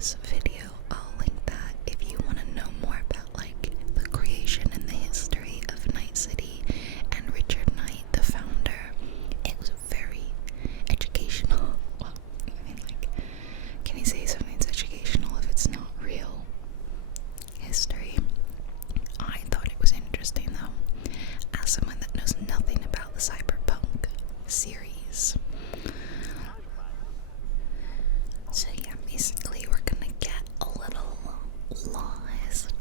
this video. I'll link that if you want to know more about like the creation and the history of Night City and Richard Knight, the founder. It was very educational. Well, I mean, like, can you say something's educational if it's not real history? I thought it was interesting though, as someone that knows nothing about the Cyberpunk series. So yeah, basically we're gonna get a little lost.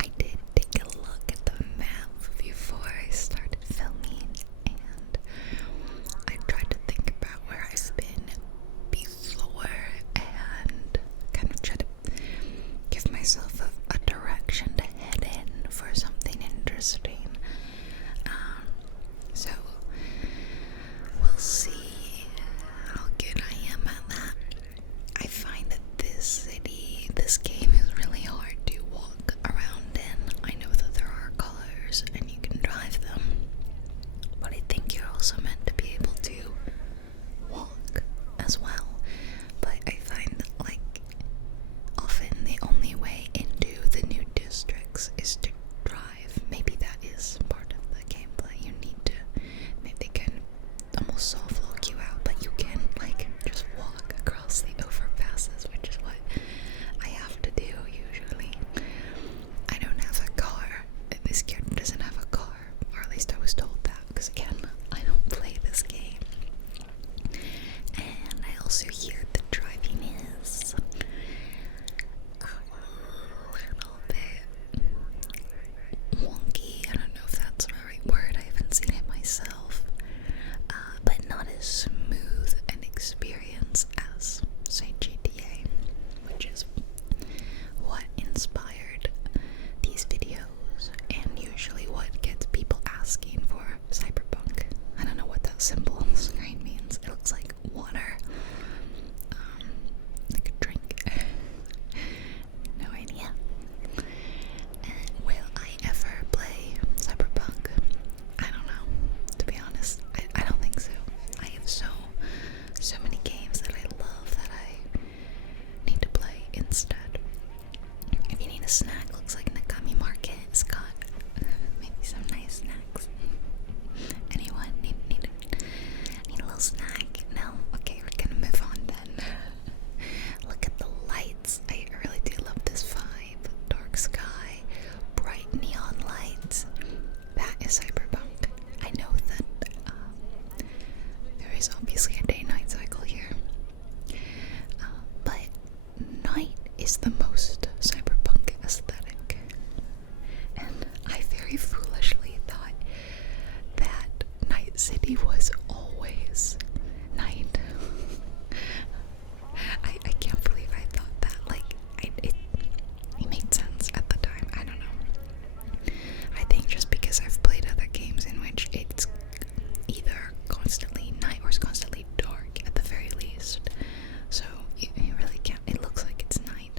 I did take a look at the map before I started filming, and I tried to think about where I've been before and kind of try to give myself a direction to head in for something interesting. So we'll see how good I am at that. I find that this game is really hard to walk around in. I know that there are colors and you can drive them, but I think you're also meant to be able to walk as well. But I find that like often the only way into the new districts is to drive. Maybe that is part of the gameplay. You need to, maybe they can almost soft lock you out, but you can like just walk across the overpasses, which is what I have to do usually. I don't have a car. This character doesn't have a car, or at least I was told that, because again, I don't play this game. And I also hear the driving is a little bit wonky. I don't know if that's the right word. I haven't seen it myself. But not as smooth an experience as, say, GTA, which is what inspired these videos and usually what gets people asking for Cyberpunk. I don't know what that symbol on the screen means. It looks like water. Like a drink. No idea. And will I ever play Cyberpunk? I don't know, to be honest. I don't think so. I have so many games that I love that I need to play instead. If you need a snack, looks like Nakami Market has got maybe some nice snacks. Anyone need a little snack? No? Okay, we're gonna move on then. Look at the lights. I really do love this vibe. Dark sky, bright neon lights. That is Cyberpunk. I know that there is obviously a day-night cycle here, but night is the most Cyberpunk aesthetic, and I very foolishly thought that Night City was always night. I can't believe I thought that. Like, it made sense at the time. I don't know. I think just because I've played other games in which it's either constantly night or it's constantly dark at the very least. So you really can't. It looks like it's night.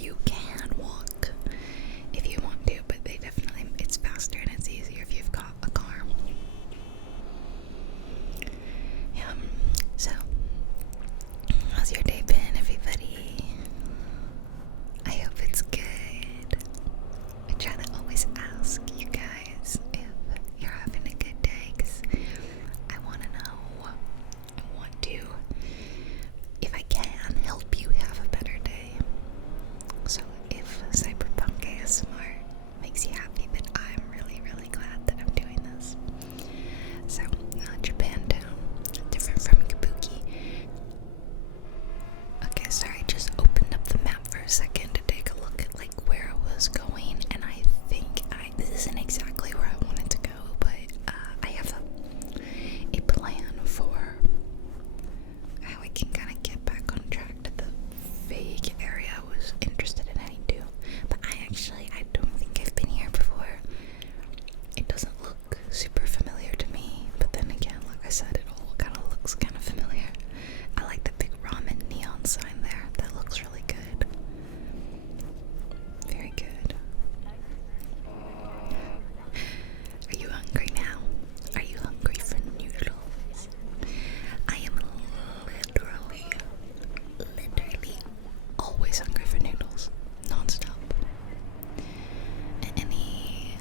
you can walk if you want to, but they definitely, it's faster and it's easier if you've got a car. Yeah, so how's your day been, everybody? I hope it's good. I try to always ask you guys if you're having a good day, because I want to know. I want to, if I can, help you have a better day. So if Cyberpunk ASMR makes you happy, then I'm really, really glad that I'm doing this. So, Japantown, different from Kabuki. Okay, sorry, just opened up the map for a second to take a look at like where I was going, and I think this isn't exactly where I wanted to go, but I have a plan for how I can kind of get back on track to the vague area I was interested in heading to. But I don't think I've been here before. It doesn't look super familiar to me, but then again, like I said, it all kind of looks kind of familiar. I like the big ramen neon sign there. That looks really good. Very good. Are you hungry now? Are you hungry for noodles? I am literally always hungry for noodles, non-stop. And any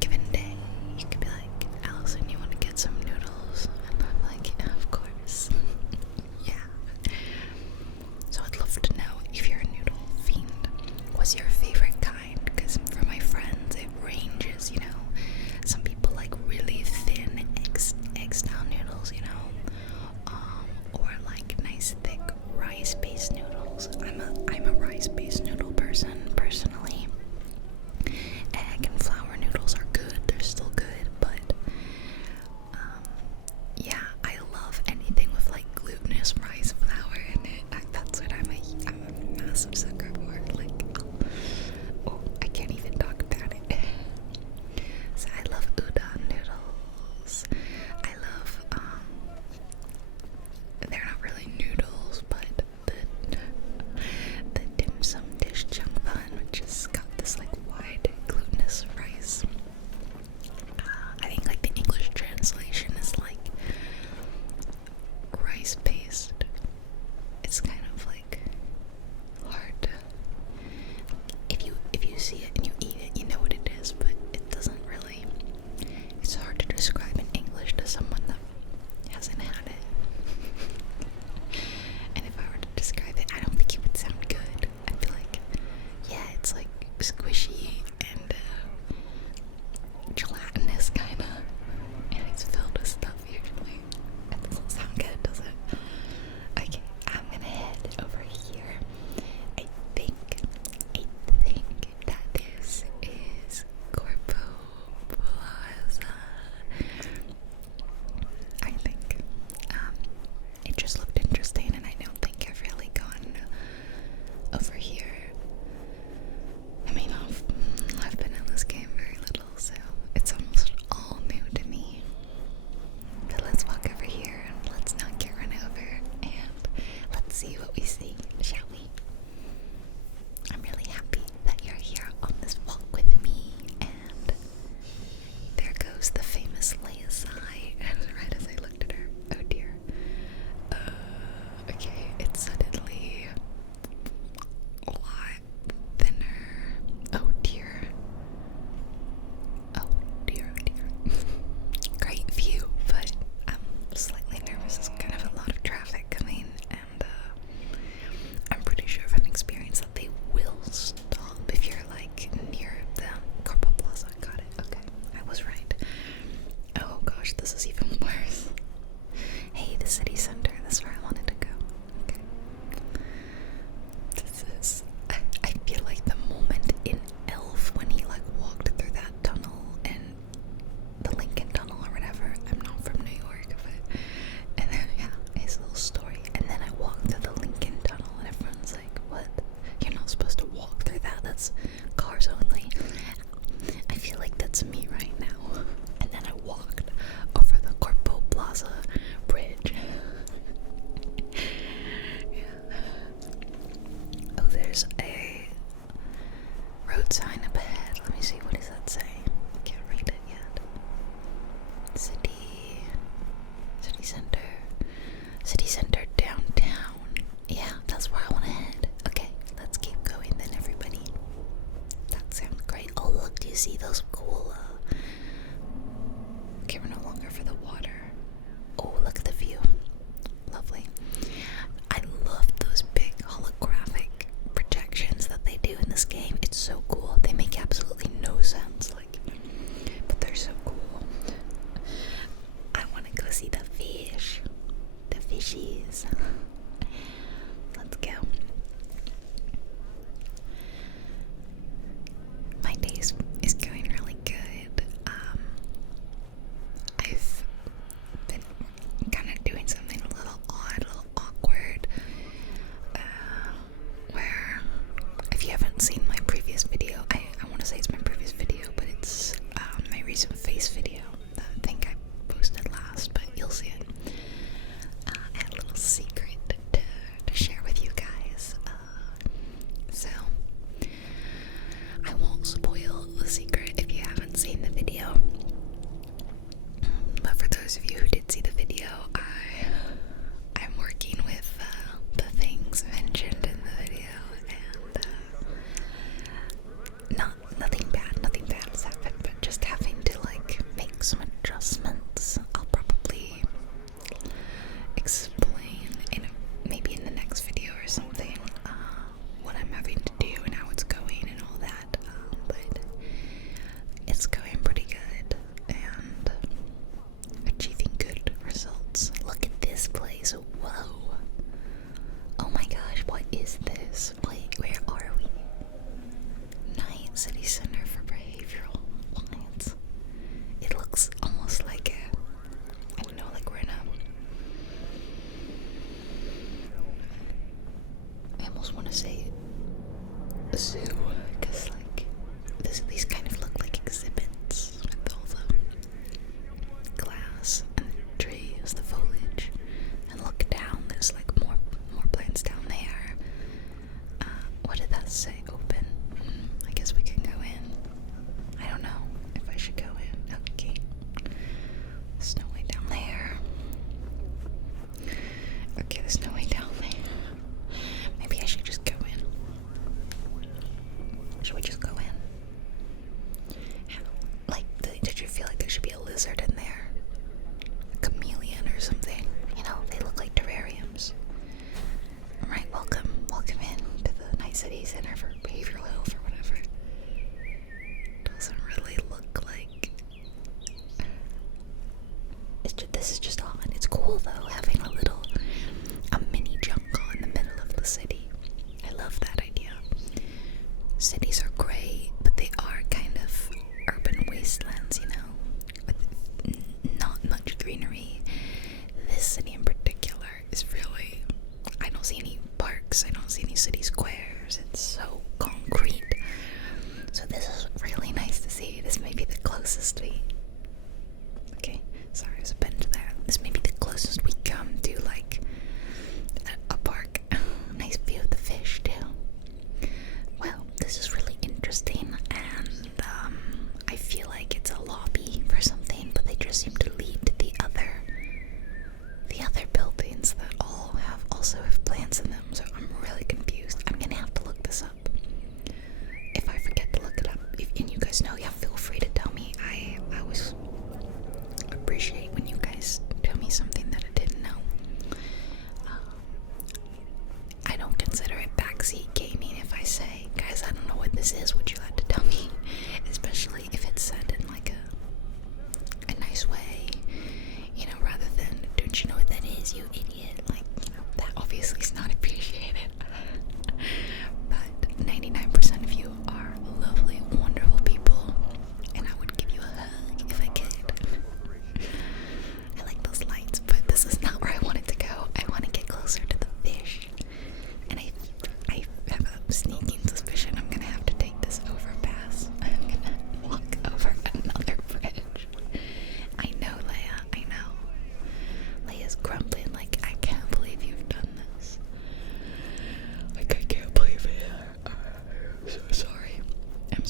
given day, you could be like, Allison, you want to get some noodles? And I'm like, yeah, of course. Yeah. So I'd love to know if you're a noodle fiend. What's your favorite kind? Because for my friends, it ranges, you know. Some people like really thin egg-style noodles, you know, or like nice thick rice-based noodles. I'm a rice-based noodle person personally. Egg and flour noodles are good; they're still good, but yeah, I love anything with like glutinous rice flour in it. That's what I'm a massive sucker for. Like, oh, I can't even talk about it. So I love udon noodles. I love, they're not really noodles, but the dim sum dish chung pan, which has got this like wide glutinous rice. I think like the English translation is like rice based. It's kind of like hard to, if you see it and you eat it, you know what it is, but it doesn't really, it's hard to describe in English to someone that hasn't had it. And if I were to describe it, I don't think it would sound good. I'd be like, yeah, it's like squishy and gelatinous kind of, and it's filled with stuff usually. That doesn't sound good, does it? Okay, I'm gonna head over here. I think that this is Corpo Plaza. I think. It just looked interesting, and I don't think I've really gone over here. I mean, I've been in this game very little, so it's almost all new to me. But let's walk over here, and let's not get run over, and let's see what we see, shall we? I'm really happy that you're here on this walk with me, and there goes the famous Leia Sai, right as I looked at her. Oh dear. Okay, it's suddenly a lot thinner. Oh dear. Oh dear, oh dear. Great view, but I'm slightly nervous. There's kind of a lot of traffic coming, and I'm pretty sure from experience that they will stop if you're like near the Corpo Plaza. Got it. Okay, I was right. Oh gosh, this is even worse. Hey, the city center. That's where I wanted to go. Okay. This is. I feel like the moment in Elf when he like walked through that tunnel and the Lincoln Tunnel or whatever. I'm not from New York, but and then yeah, his little story. And then I walked through the Lincoln Tunnel, and everyone's like, "What? You're not supposed to walk through that. That's cars only." I feel like that's me right now. And then I walked over the Corpo Plaza bridge. Yeah. Oh, there's a road sign up ahead. Let me see, what does that say? Can't read it yet. City center downtown. Yeah, that's where I want to head. Okay, let's keep going then, everybody. That sounds great. Oh, look, do you see those cool, okay, we're no longer for the water. Oh, look at the view. Lovely. I love those big holographic projections that they do in this game. It's so cool. They make absolutely no sense, like, but they're so cool. I want to go see the fish. The fishies. Let's go. My day is going really good. I've been kind of doing something a little odd, a little awkward, where, if you haven't seen my previous video, I want to say it's my previous video, but it's my recent face video that I think I posted last, but you'll see it. I had a little secret to share with you guys, so I won't spoil the secret if you haven't seen the video. But for those of you who did see the video, I'm working with the things mentioned in the video, and nothing bad has happened, but just having to like make some adjustments. I'll probably explain maybe in the next video or something what I'm having to do and how it's going and all that, but it's going pretty good and achieving good results. Look at this place. Whoa. Oh my gosh, what is this? Wait, where are we? Night City Center for Behavioral. What? It looks almost like I don't know, like we're in I almost want to say a zoo, because like these kind of look like exhibits with all the glass and the trees, the foliage, and look down, there's like more plants down there. What did that say? Open? I guess we can go in. I don't know if I should go in. Okay. There's no way down there. Okay, there's no way down there. Maybe I should just go in. Should we just go in? Like, did you feel like there should be a lizard in there? A chameleon or something? You know, they look like terrariums. Alright, welcome in to the Night City Center for Behavioral Health or whatever. Doesn't really look like... this is just odd. It's cool though, having a mini jungle in the middle of the city. I love that idea. Cities are great, but they are kind of urban wastelands, you know, with not much greenery. This city in particular is really, I don't see any parks, I don't see any city squares, it's so concrete. So this is really nice to see. This may be the closest okay, sorry, there's a bench there. This may be the closest we come to like a park. Nice view of the fish too. Well, this is really interesting, and I feel like it's a lobby for something, but they just seem to lead to the other buildings that also have plants in them, so I'm really confused. I'm gonna have to look this up. If I forget to look it up, and you guys know, yeah, feel free to tell me. I always appreciate when you guys tell me something that I didn't know. I don't consider it backseat gaming if I say, guys, I don't know what this is, would you like to tell me? Especially if it's said in like a nice way, you know, rather than, don't you know what that is, you idiot? Like, you know, that obviously is not appreciated. But 99% of you are lovely, wonderful people, and I would give you a hug if I could. I like those lights, but this is not where I wanted to go. I want to get closer to the fish, and I have a sneaking suspicion I'm gonna have to take this overpass. I'm gonna walk over another bridge. I know, Leia, I know. Leia's grumbling like, I can't believe you've done this. Like, I can't believe it. I'm so sorry. I'm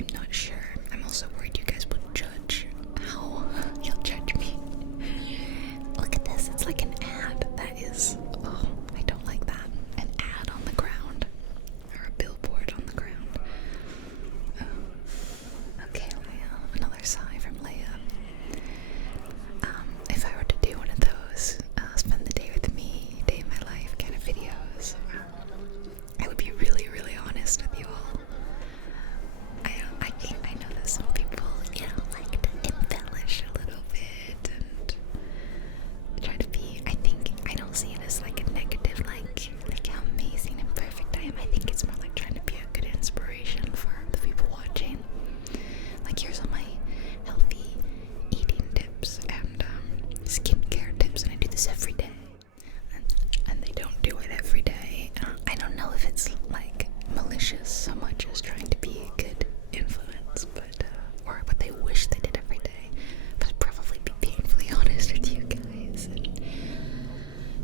I'm not sure. I'm also worried you guys will judge. How? You'll judge me. Look at this. It's like an ad. That is. Oh, I don't like that. An ad on the ground. Or a billboard on the ground. Oh. Okay, Leia. Another sigh from Leia. If I were to do one of those, spend the day with me, day in my life kind of videos, I would be really, really honest with you all. I know that some people, you know, like to embellish a little bit and try to be, I don't see it as like a negative, like how amazing and perfect I am. I think it's more like trying to be a good inspiration for the people watching. Like, here's all my healthy eating tips and skincare tips, and I do this every day. And they don't do it every day. I don't know if it's like malicious so much as trying to be a good influence, but or what they wish they did every day. But I'd probably be painfully honest with you guys and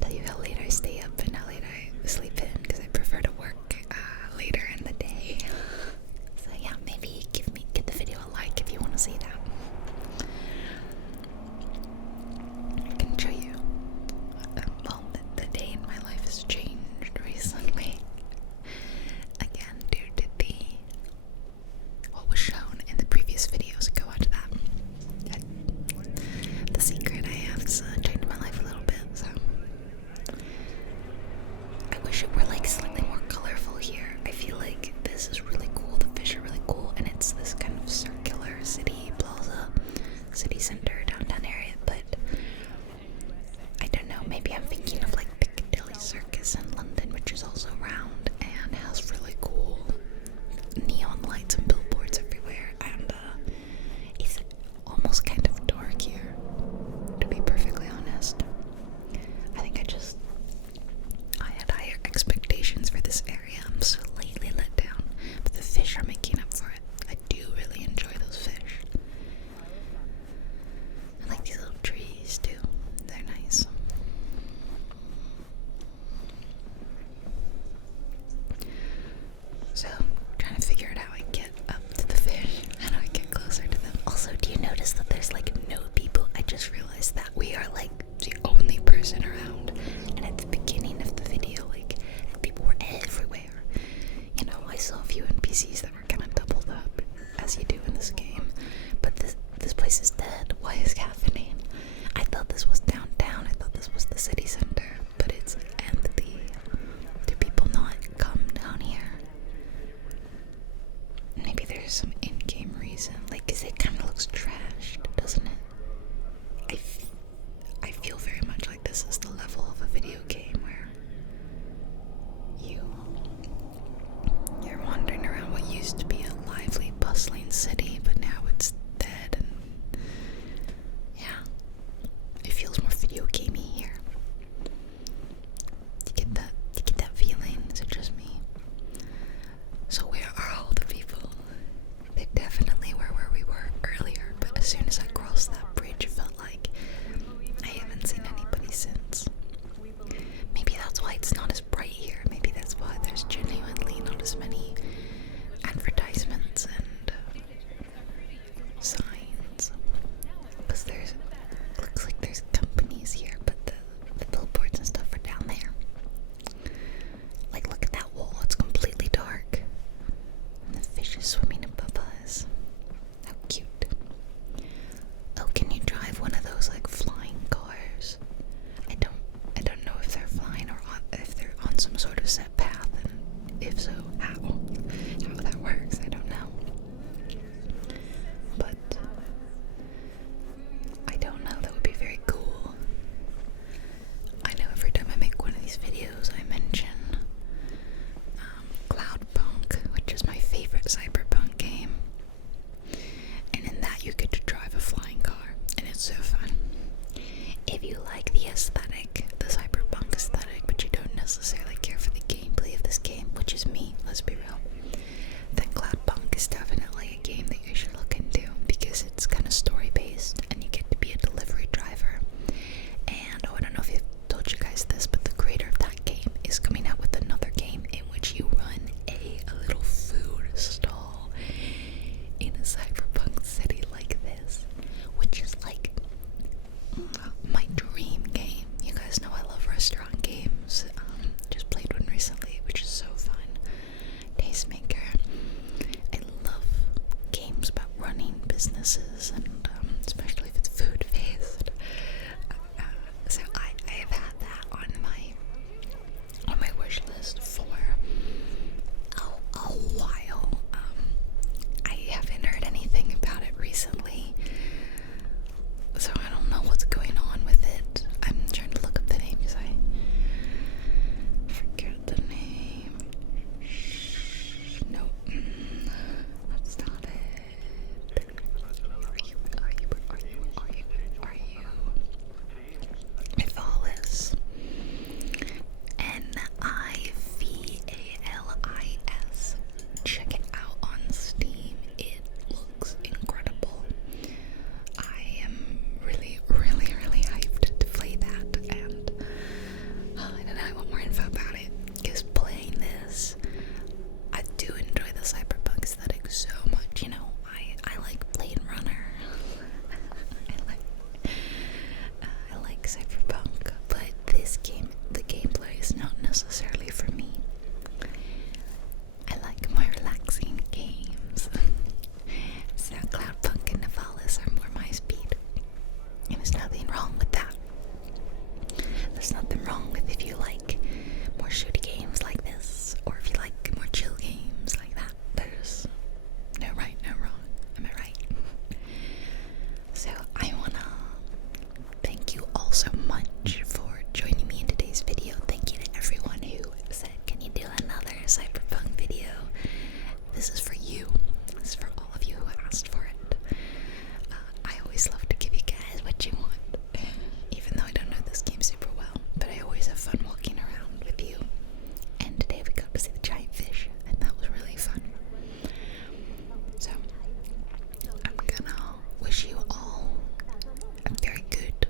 tell you how late I stay up and how late I sleep in, because I prefer to work later in the day. So yeah, maybe give the video a like if you want to see that. I can show you. Well, the day in my life has changed recently. Again, due to what was shown in the previous videos. Go watch that. The secret I have is changed my life a little bit, so I wish it were like slightly more colorful here. I feel like this is really cool, the fish are really cool, and it's this kind of circular city plaza, city center, downtown area, but I don't know, maybe I'm thinking of like Piccadilly Circus in London, which is also round and has really cool neon lights and billboards everywhere, and it's almost kind of dark here, to be perfectly honest. I think I had higher expectations for this area. I'm slightly let down, but the fish are making up for it. I do really enjoy those fish. I like these little trees too. They're nice. So, trying to figure out how I get up to the fish. How do I get closer to them? Also, do you notice that there's like no people? I just realized that we are like the only person around. And at the beginning of the video, like, people were everywhere. You know, I saw a few NPCs that were kind of doubled up, as you do in this game. But this place is dead. What is happening? I thought this was downtown. I thought this was the city center, but it's empty. Do people not come down here? Maybe there's some in-game reason, like, 'cause it kind of looks trashed, doesn't it? I feel very much like this is the level of a video game where you're wandering around what used to be a lively, bustling city, but now it's dead, and yeah, it feels more video gamey here. Do you get that feeling? Is it just me? So where are all the people? They definitely were where we were earlier, but as soon as I crossed that bridge, it felt like I haven't seen anybody since. Maybe that's why it's not as bright here. Maybe that's why there's genuinely not as many advertisements and signs. Because looks like there's companies here, but the billboards and stuff are down there. Like, look at that wall, it's completely dark. And the fish is swimming above us. How cute. in a cyberpunk city like this, which is like my dream game. You guys know I love restaurant games. Just played one recently, which is so fun. Tastemaker. I love games about running businesses, and especially if it's food based. So I have had that on my wish list for a while. I haven't heard anything about it recently, so I don't know what's going on with it. I'm trying to look up the name because I forget the name. No, that's not it. Are you Nivalis? Nivalis. Check it out on Steam. It looks incredible. I am really hyped to play that, and I don't know, I want more info about it, because playing this, I do enjoy the cyberpunk aesthetic so much, you know. I like Blade Runner. I like cyberpunk, but this game, the gameplay is not necessarily for me. I like more relaxing games. So Cloudpunk and Nivalis are more my speed. And there's nothing wrong with that. There's nothing wrong with if you like more shooty games like this, or if you like more chill games like that. There's no right, no wrong. Am I right? So I wanna thank you all so much for joining me in today's video. Thank you to everyone who said, can you do another cyberpunk video? This is for you. This is for all of you who asked for it. I always love to give you guys what you want, even though I don't know this game super well, but I always have fun walking around with you. And today we got to see the giant fish, and that was really fun. So I'm gonna wish you all a very good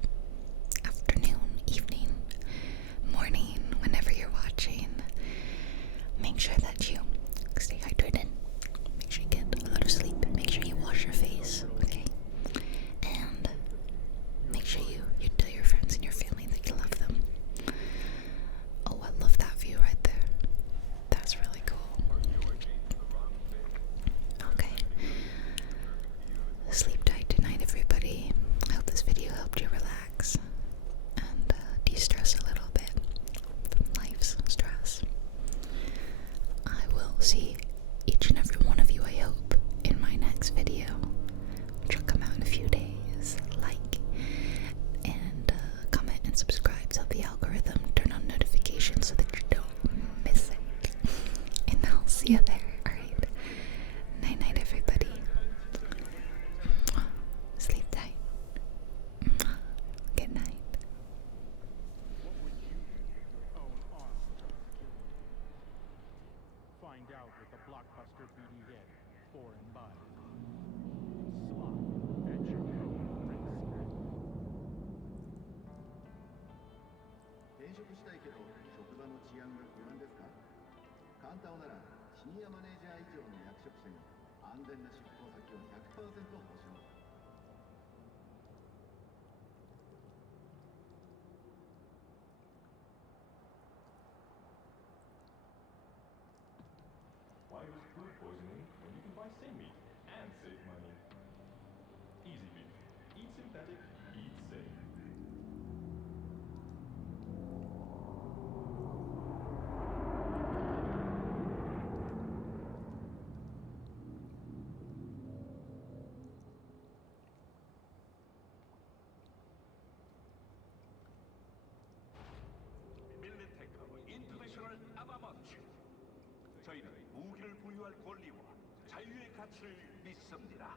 afternoon, evening, morning, whenever you're watching. Make sure that you stay hydrated. Make sure you get a lot of sleep. Make sure you wash your face, okay? And make sure you tell your friends and your family that you love them. Oh, I love that view right there. That's really cool. Okay. Sleep tight tonight, everybody. I hope this video helped you relax and de-stress a little bit from life's stress. I will see each and every one of you, I hope, in my next video, which will come out in a few days. Like and comment and subscribe to help the algorithm turn on notifications so that you don't miss it. And I'll see you there. Alright. Night night, everybody. Sleep tight. Good night. Find out with the blockbuster BD hit 4 and by Slot at your home. 転職したいけど職場の治安が不安ですか？カンタオならシニアマネージャー以上の役職者に安全な出向先を 100% 保証。Why risk food poisoning when you can buy same meat and save money? Easy beef. Eat synthetic, eat safe. 밀리테크 인터내셔널 아바먼츠. 저희는 무기를 보유할 권리와 자유의 가치를 믿습니다.